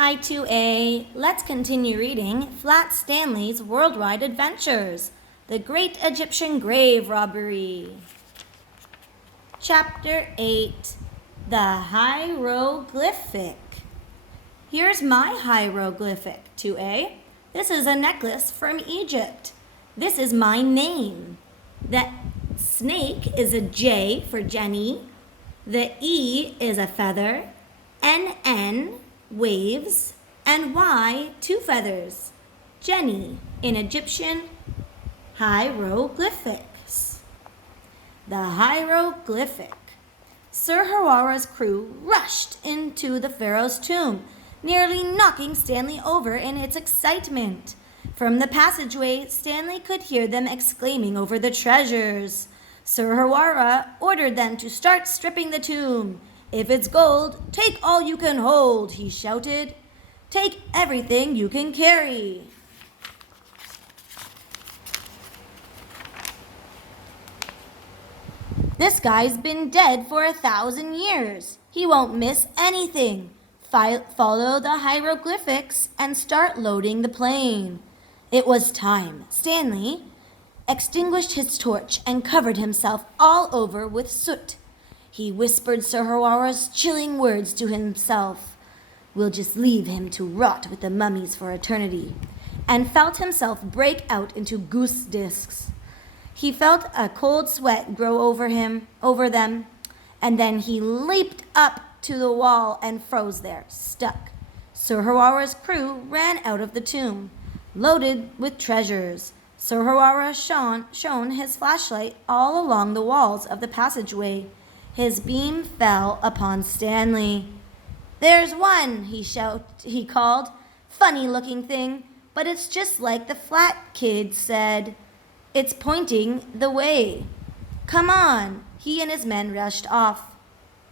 Hi 2A, let's continue reading Flat Stanley's Worldwide Adventures, The Great Egyptian Grave Robbery. Chapter 8, The Hieroglyphic. Here's my hieroglyphic, 2A. This is a necklace from Egypt. This is my name. The snake is a J for Jenny. The E is a feather. N, waves, and Y, two feathers. Jenny in Egyptian hieroglyphics. The hieroglyphic. Sir Hawara's crew rushed into the pharaoh's tomb, nearly knocking Stanley over in its excitement. From the passageway, Stanley could hear them exclaiming over the treasures. Sir Hawara ordered them to start stripping the tomb. "If it's gold, take all you can hold," he shouted. "Take everything you can carry." "This guy's been dead for 1,000 years. He won't miss anything. Follow the hieroglyphics and start loading the plane." It was time. Stanley extinguished his torch and covered himself all over with soot. He whispered Sir Hawara's chilling words to himself. "We'll just leave him to rot with the mummies for eternity," and felt himself break out into goose discs. He felt a cold sweat grow over them, and then he leaped up to the wall and froze there, stuck. Sir Hawara's crew ran out of the tomb, loaded with treasures. Sir Hawara shone his flashlight all along the walls of the passageway. His beam fell upon Stanley. "There's one," he called. "Funny-looking thing, but it's just like the flat kid said. It's pointing the way. Come on." He and his men rushed off.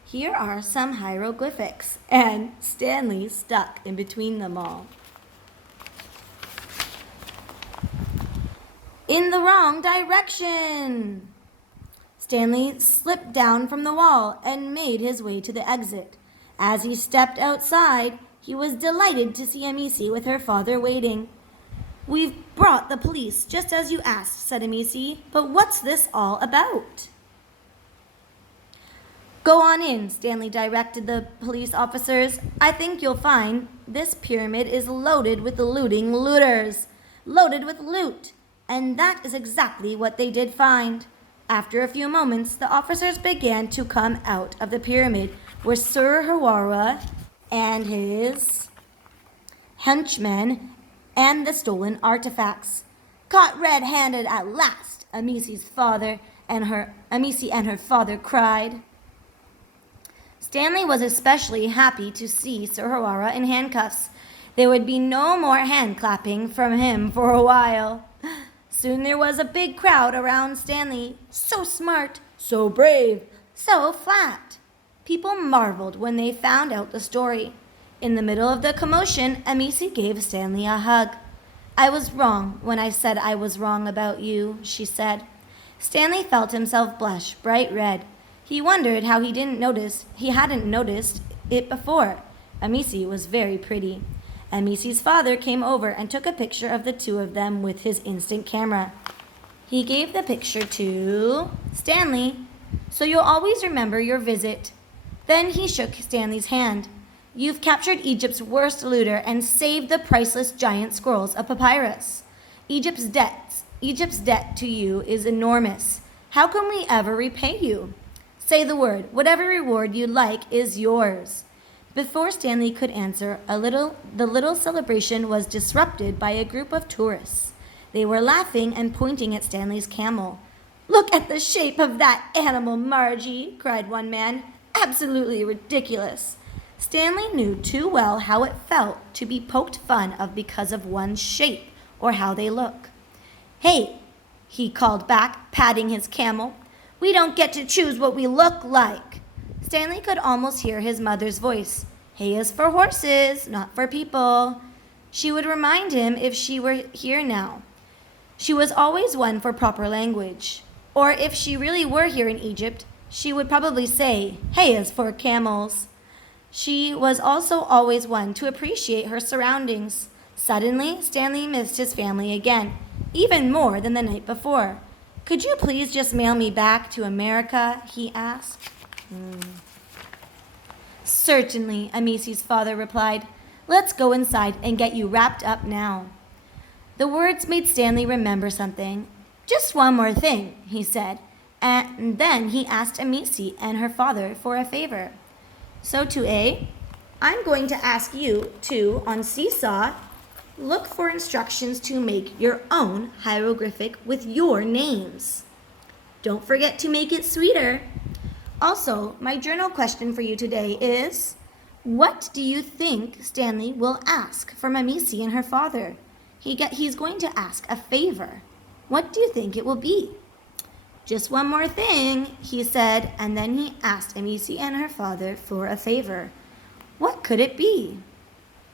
Here are some hieroglyphics, and Stanley stuck in between them all. "In the wrong direction!" Stanley slipped down from the wall and made his way to the exit. As he stepped outside, he was delighted to see Amici with her father waiting. "We've brought the police, just as you asked," said Amici. "But what's this all about?" "Go on in," Stanley directed the police officers. "I think you'll find this pyramid is loaded with looting looters. Loaded with loot." And that is exactly what they did find. After a few moments, the officers began to come out of the pyramid, where Sir Hawara and his henchmen and the stolen artifacts. "Caught red-handed at last," Amici and her father cried. Stanley was especially happy to see Sir Hawara in handcuffs. There would be no more hand-clapping from him for a while. Soon there was a big crowd around Stanley. So smart, so brave, so flat. People marveled when they found out the story. In the middle of the commotion, Amici gave Stanley a hug. "I was wrong when I said I was wrong about you," she said. Stanley felt himself blush bright red. He wondered how he hadn't noticed it before. Amici was very pretty. Amici's father came over and took a picture of the two of them with his instant camera. He gave the picture to Stanley. "So you'll always remember your visit." Then he shook Stanley's hand. "You've captured Egypt's worst looter and saved the priceless giant scrolls of papyrus. Egypt's debt to you is enormous. How can we ever repay you? Say the word. Whatever reward you like is yours." Before Stanley could answer, the little celebration was disrupted by a group of tourists. They were laughing and pointing at Stanley's camel. "Look at the shape of that animal, Margie," cried one man. "Absolutely ridiculous." Stanley knew too well how it felt to be poked fun of because of one's shape or how they look. "Hey," he called back, patting his camel. "We don't get to choose what we look like." Stanley could almost hear his mother's voice. "Hay is for horses, not for people." She would remind him if she were here now. She was always one for proper language. Or if she really were here in Egypt, she would probably say, "Hay is for camels." She was also always one to appreciate her surroundings. Suddenly, Stanley missed his family again, even more than the night before. Could you please just mail me back to America? He asked. Certainly, Amisi's father replied. Let's go inside and get you wrapped up now. The words made Stanley remember something. Just one more thing, he said, and then he asked Amisi and her father for a favor. So to A, I'm going to ask you to, on Seesaw, look for instructions to make your own hieroglyphic with your names. Don't forget to make it sweeter. Also, my journal question for you today is, what do you think Stanley will ask from Amisi and her father? He's going to ask a favor. What do you think it will be? Just one more thing, he said, and then he asked Amisi and her father for a favor. What could it be?